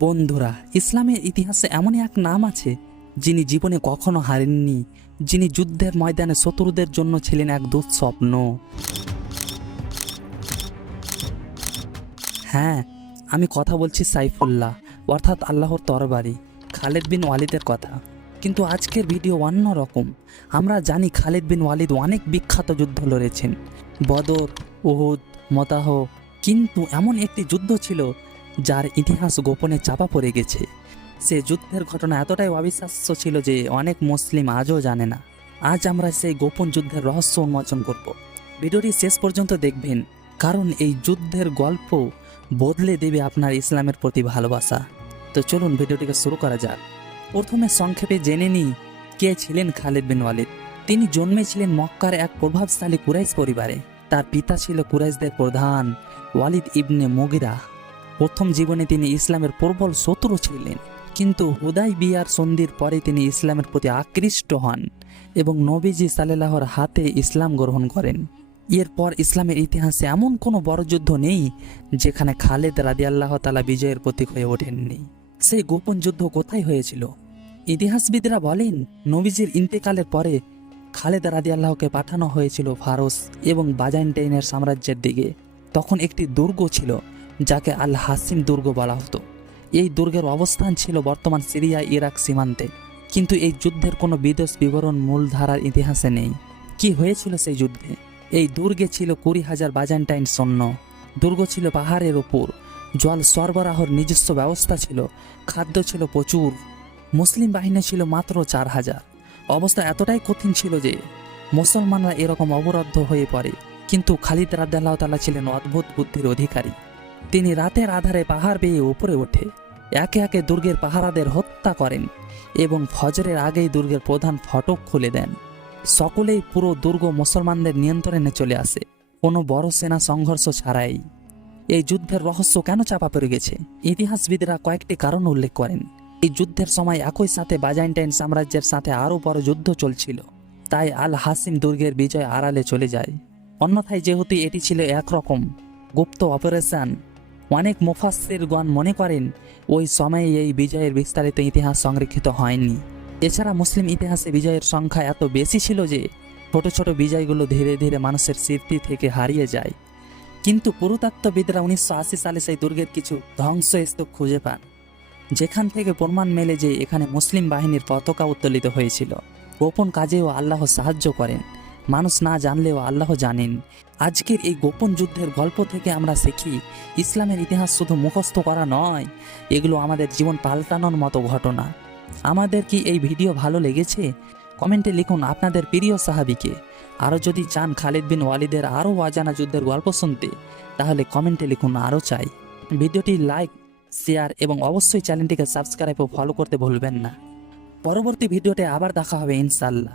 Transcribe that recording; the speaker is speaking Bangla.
বন্ধুরা, ইসলামের ইতিহাসে এমনই এক নাম আছে, যিনি জীবনে কখনো হারেননি, যিনি যুদ্ধের ময়দানে শত্রুদের জন্য ছিলেন এক দুঃস্বপ্ন। হ্যাঁ আমি কথা বলছি সাইফুল্লাহ, অর্থাৎ আল্লাহর তরবারি, খালেদ বিন ওয়ালিদের কথা। কিন্তু আজকের ভিডিও অন্য রকম। আমরা জানি খালেদ বিন ওয়ালিদ অনেক বিখ্যাত যুদ্ধ লড়েছেন। বদর, উহুদ, মতাহ, কিন্তু এমন একটি যুদ্ধ ছিল যার ইতিহাস গোপনে চাপা পড়ে গেছে। সে যুদ্ধের ঘটনা এতটাই অবিশ্বাস্য ছিল যে অনেক মুসলিম আজও জানে না। আজ আমরা সেই গোপন যুদ্ধের রহস্য উন্মোচন করব। ভিডিওটি শেষ পর্যন্ত দেখবেন, কারণ এই যুদ্ধের গল্প বদলে দেবে আপনার ইসলামের প্রতি ভালোবাসা। তো চলুন ভিডিওটিকে শুরু করা যাক। প্রথমে সংক্ষেপে জেনে নিই, কে ছিলেন খালেদ বিন ওয়ালিদ? তিনি জন্মেছিলেন মক্কার এক প্রভাবশালী কুরাইশ পরিবারে। তার পিতা ছিল কুরাইশদের প্রধান ওয়ালিদ ইবনে মগিরা। প্রথম জীবনে তিনি ইসলামের প্রবল শত্রু ছিলেন। কিন্তু হুদাই বিয়ার সন্ধির পরে তিনি ইসলামের প্রতি আকৃষ্ট হন এবং নবীজি সালেলাহর হাতে ইসলাম গ্রহণ করেন। এরপর ইসলামের ইতিহাসে এমন কোনো বড় যুদ্ধ নেই যেখানে খালেদ রাদি আল্লাহ তালা বিজয়ের প্রতীক হয়ে ওঠেননি। সেই গোপন যুদ্ধ কোথায় হয়েছিল? ইতিহাসবিদরা বলেন, নবীজির ইন্তেকালের পরে খালেদ রাদি আল্লাহকে পাঠানো হয়েছিল ফারস এবং বাজাইনটাইনের সাম্রাজ্যের দিকে। তখন একটি দুর্গ ছিল যাকে আল হাসিম দুর্গ বলা হতো। এই দুর্গের অবস্থান ছিল বর্তমান সিরিয়া, ইরাক সীমান্তে। কিন্তু এই যুদ্ধের কোনো বিদেশ বিবরণ মূলধারার ইতিহাসে নেই। কি হয়েছিল সেই যুদ্ধে? এই দুর্গে ছিল কুড়ি হাজার বাজান্টাইন সৈন্য। দুর্গ ছিল পাহাড়ের ওপর জল সরবরাহর নিজস্ব ব্যবস্থা ছিল। খাদ্য ছিল প্রচুর। মুসলিম বাহিনী ছিল মাত্র চার হাজার। অবস্থা এতটাই কঠিন ছিল যে মুসলমানরা এরকম অবরুদ্ধ হয়ে পড়ে। কিন্তু খালিদ রাদ্দাল্লাহ তালা ছিলেন অদ্ভুত বুদ্ধির অধিকারী। তিনি রাতের আধারে পাহাড় বেয়ে উপরে ওঠে। একে একে দুর্গের পাহারাদের হত্যা করেন এবং ফজরের আগেই দুর্গের প্রধান ফটক খুলে দেন। সকলেই পুরো দুর্গ মুসলমানদের নিয়ন্ত্রণে চলে আসে। কোনো বড় সেনা সংঘর্ষ ছাড়াই। এই যুদ্ধের রহস্য কেন চাপা পড়ে গেছে? ইতিহাসবিদরা কয়েকটি কারণ উল্লেখ করেন। এই যুদ্ধের সময় একই সাথে বাজাইন্টাইন সাম্রাজ্যের সাথে আরও বড় যুদ্ধ চলছিল। তাই আল হাসিম দুর্গের বিজয় আড়ালে চলে যায়। অন্যথায় যেহেতু এটি ছিল একরকম, গুপ্ত অপারেশন অনেক মুফাসিরগণ মনে করেন, ওই সময়ে এই বিজয়ের বিস্তারিত ইতিহাস সংরক্ষিত হয়নি। এছাড়া মুসলিম ইতিহাসে বিজয়ের সংখ্যা এত বেশি ছিল যে, ছোট ছোট বিজয়গুলো ধীরে ধীরে মানুষের স্মৃতি থেকে হারিয়ে যায়। কিন্তু পুরাতত্ত্ববিদরা উনিশশো আশি সালে সেই দুর্গের কিছু ধ্বংস ধ্বংসস্তূপ খুঁজে পান, যেখান থেকে প্রমাণ মেলে যে এখানে মুসলিম বাহিনীর পতাকা উত্তোলিত হয়েছিল। গোপন কাজেও আল্লাহ সাহায্য করেন। মানুষ না জানলেও আল্লাহ জানেন। আজকের এই গোপন যুদ্ধের গল্প থেকে আমরা শিখি, ইসলামের ইতিহাস শুধু মুখস্থ করা নয়, এগুলো আমাদের জীবন পাল্টানোর মতো ঘটনা। আমাদের কি এই ভিডিও ভালো লেগেছে? কমেন্টে লিখুন আপনাদের প্রিয় সাহাবিকে। আরও যদি চান খালিদ বিন ওয়ালিদের আরও অজানা যুদ্ধের গল্প শুনতে, তাহলে কমেন্টে লিখুন আরও চাই। ভিডিওটি লাইক, শেয়ার এবং অবশ্যই চ্যানেলটিকে সাবস্ক্রাইব ও ফলো করতে ভুলবেন না। পরবর্তী ভিডিওতে আবার দেখা হবে ইনশাল্লাহ